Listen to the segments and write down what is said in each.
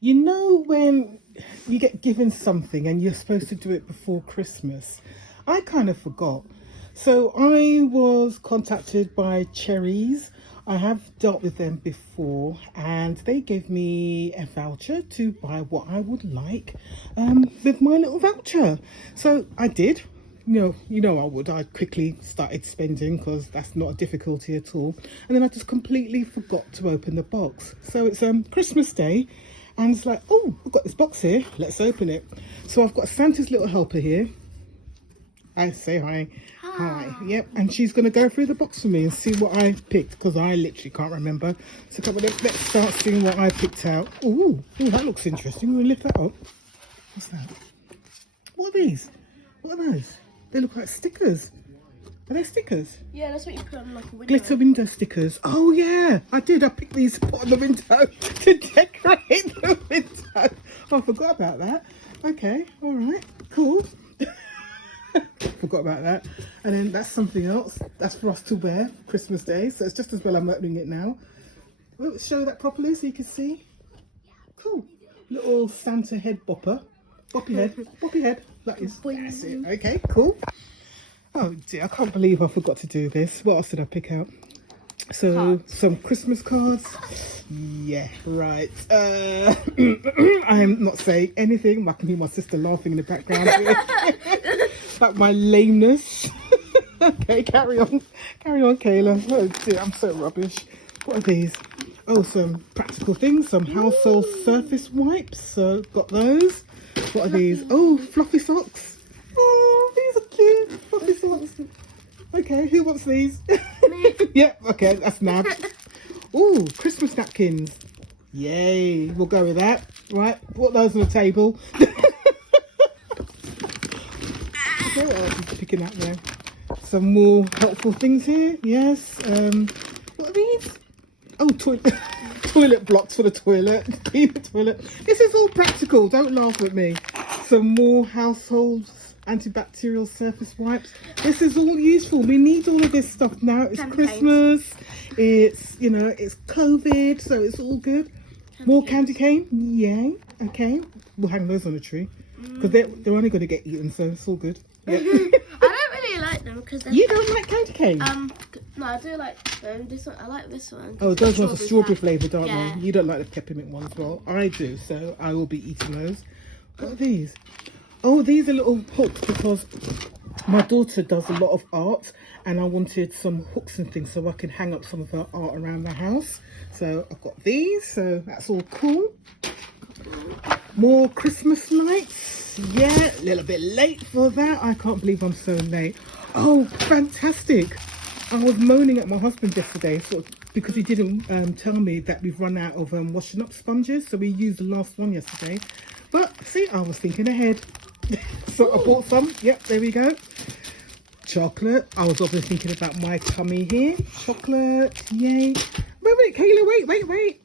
You know when you get given something and you're supposed to do it before Christmas? I kind of forgot. So I was contacted by Cherryz. I have dealt with them before and they gave me a voucher to buy what I would like with my little voucher. So I did. You know I would. I quickly started spending because that's not a difficulty at all. And then I just completely forgot to open the box. So it's Christmas Day and it's like, oh, I've got this box here. Let's open it. So I've got Santa's little helper here. I say hi. Hi. Yep. And she's going to go through the box for me and see what I picked because I literally can't remember. So come on, let's start seeing what I picked out. Ooh, that looks interesting. We'll lift that up. What's that? What are these? What are those? They look like stickers. Are they stickers? Yeah, that's what you put on like a window. Glitter window stickers. Oh yeah, I did. I picked these to put on the window to decorate the window. I forgot about that. Okay, all right, cool. Forgot about that. And then that's something else. That's for us to wear Christmas Day. So it's just as well I'm opening it now. Oh, show that properly so you can see. Cool. Little Santa head bopper. Bop your head. Bop your head. That's it. Okay, cool. Oh dear, I can't believe I forgot to do this. What else did I pick out? So some Christmas cards. Yeah, right. I'm not saying anything. I can hear my sister laughing in the background. About my lameness. Okay, carry on, Kayla. Oh dear, I'm so rubbish. What are these? Oh, some practical things. Some household surface wipes. So got those. What are these? Oh, fluffy socks. Oh, these are cute. Fluffy socks. Okay, who wants these? Yep, okay, that's nabbed. Oh, Christmas napkins. Yay, we'll go with that. Right, put those on the table. Okay, what else is picking up there? Some more helpful things here. Yes. What are these? Oh, toilet blocks for the toilet. Clean the toilet. This is all practical. Don't laugh at me. Some more household antibacterial surface wipes. This is all useful. We need all of this stuff now. It's Christmas. It's, it's COVID, so it's all good. More candy cane. Yay. Okay. We'll hang those on the tree because they're only going to get eaten, so it's all good. Yeah. I don't really like them because You don't like candy cane? No, I do like them. This one, I like this one. Oh, those ones are strawberry flavoured, aren't Yeah. they? You don't like the peppermint ones. Well, I do, so I will be eating those. What are these? Oh, these are little hooks because my daughter does a lot of art and I wanted some hooks and things so I can hang up some of her art around the house. So I've got these, so that's all cool. More Christmas lights. Yeah, a little bit late for that. I can't believe I'm so late. Oh, fantastic. I was moaning at my husband yesterday because he didn't tell me that we've run out of washing up sponges. So we used the last one yesterday. But see, I was thinking ahead. So I bought some. Yep, there we go. Chocolate. I was obviously thinking about my tummy here. Chocolate. Yay. Wait, Kayla, wait.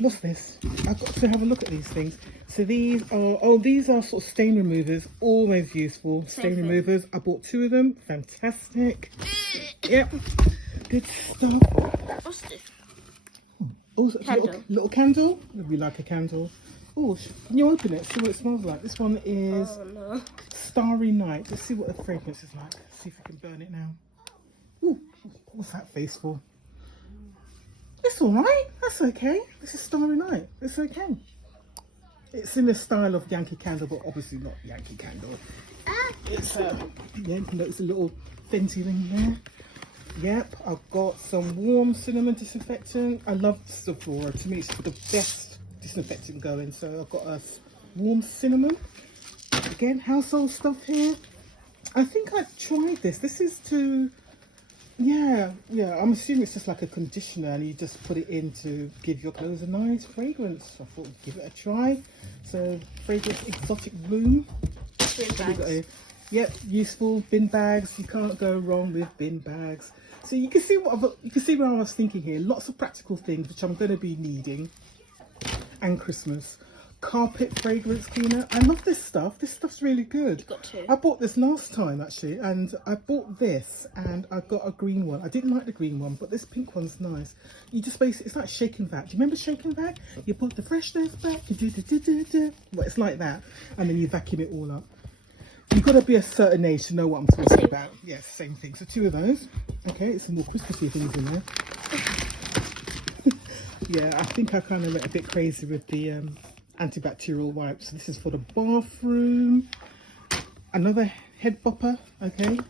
What's this? I've got to have a look at these things. So these are sort of stain removers. Always useful. Stain removers. I bought 2 of them. Fantastic. Yep. Good stuff. What's this? Oh, Candle. Little candle. We like a candle. Oh, can you open it? See what it smells like. This one is Starry Night. Let's see what the fragrance is like. See if I can burn it now. Ooh, what's that face for? It's all right. That's okay. This is Starry Night. It's okay. It's in the style of Yankee Candle, but obviously not Yankee Candle. It's it's a little Fenty ring there. Yep, I've got some warm cinnamon disinfectant. I love Sephora. To me, it's the best disinfectant going. So I've got a warm cinnamon. Again, household stuff here. I think I've tried this. This is to, yeah. I'm assuming it's just like a conditioner and you just put it in to give your clothes a nice fragrance. I thought I'd give it a try. So fragrance exotic bloom. Yep, useful bin bags. You can't go wrong with bin bags. So you can see where I was thinking here. Lots of practical things which I'm going to be needing. And Christmas. carpet fragrance cleaner. I love this stuff. This stuff's really good. Got two. I bought this last time actually, and I bought this and I got a green one. I didn't like the green one, but this pink one's nice. You just basically, it's like shake and vac. Do you remember shake and vac? You put the freshness back, well, it's like that, and then you vacuum it all up. You've got to be a certain age to know what I'm talking about. Yes, same thing. So 2 of those. Okay, some more Christmassy things in there. Yeah, I think I kind of went a bit crazy with the antibacterial wipes. This is for the bathroom. Another head bopper. Okay, you're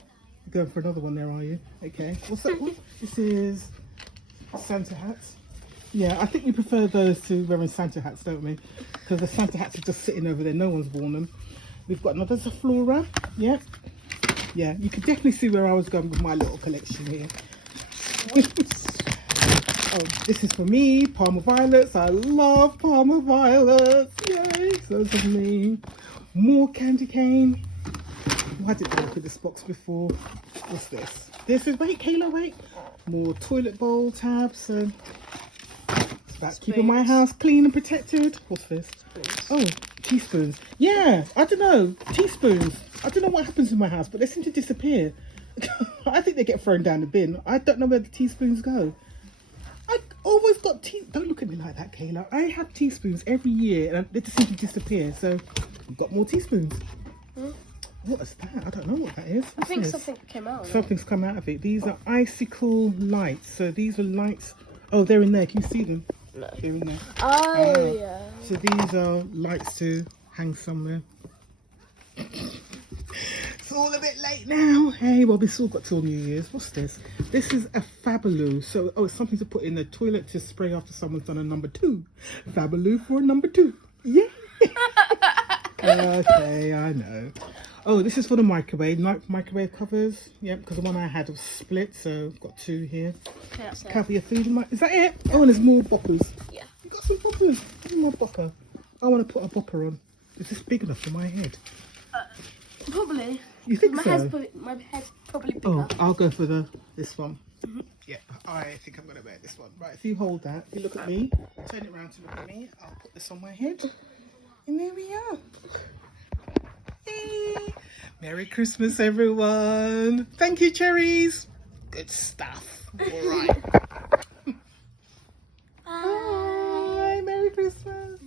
going for another one there, are you? Okay, what's that one? This is Santa hats. Yeah, I think we prefer those to wearing Santa hats, don't we? Because the Santa hats are just sitting over there. No one's worn them. We've got another Zaflora. Yeah, yeah. You can definitely see where I was going with my little collection here. Oh, this is for me, Parma Violets. I love Parma Violets. Yay, those are me. More candy cane. Why didn't I look at this box before? What's this? This is, wait, Kayla, wait. More toilet bowl tabs. So it's about keeping my house clean and protected. What's this? Oh, teaspoons. Yeah, I don't know. Teaspoons. I don't know what happens in my house, but they seem to disappear. I think they get thrown down the bin. I don't know where the teaspoons go. I always got don't look at me like that, Kayla. I have teaspoons every year and they just seem to disappear. So we've got more teaspoons. What is that? I don't know what that is. I think something came out. Something's come out of it. These are Icicle Lights. So these are lights. Oh, they're in there. Can you see them? No. They're in there. Oh, yeah. So these are lights to hang somewhere. It's all a bit late now. Hey, well, we've still got till New Year's. What's this? This is a Fabulous. So, oh, it's something to put in the toilet to spray after someone's done a number 2. Fabulous for a number 2. Yeah. Okay, I know. Oh, this is for the microwave. Microwave covers. Yep, because the one I had was split, so I've got 2 here. Okay, that's it. Cover your food. Is that it? Oh, and there's more boppers. Yeah. You got some boppers. One more bopper. I want to put a bopper on. Is this big enough for my head? Probably. You think my so? My head's probably bigger. Oh, I'll go for this one. Yeah, I think I'm going to wear this one. Right, if you hold that, you look at me, turn it around to look at me, I'll put this on my head. And there we are. Hey. Merry Christmas, everyone. Thank you, Cherryz. Good stuff. All right. Bye. Merry Christmas.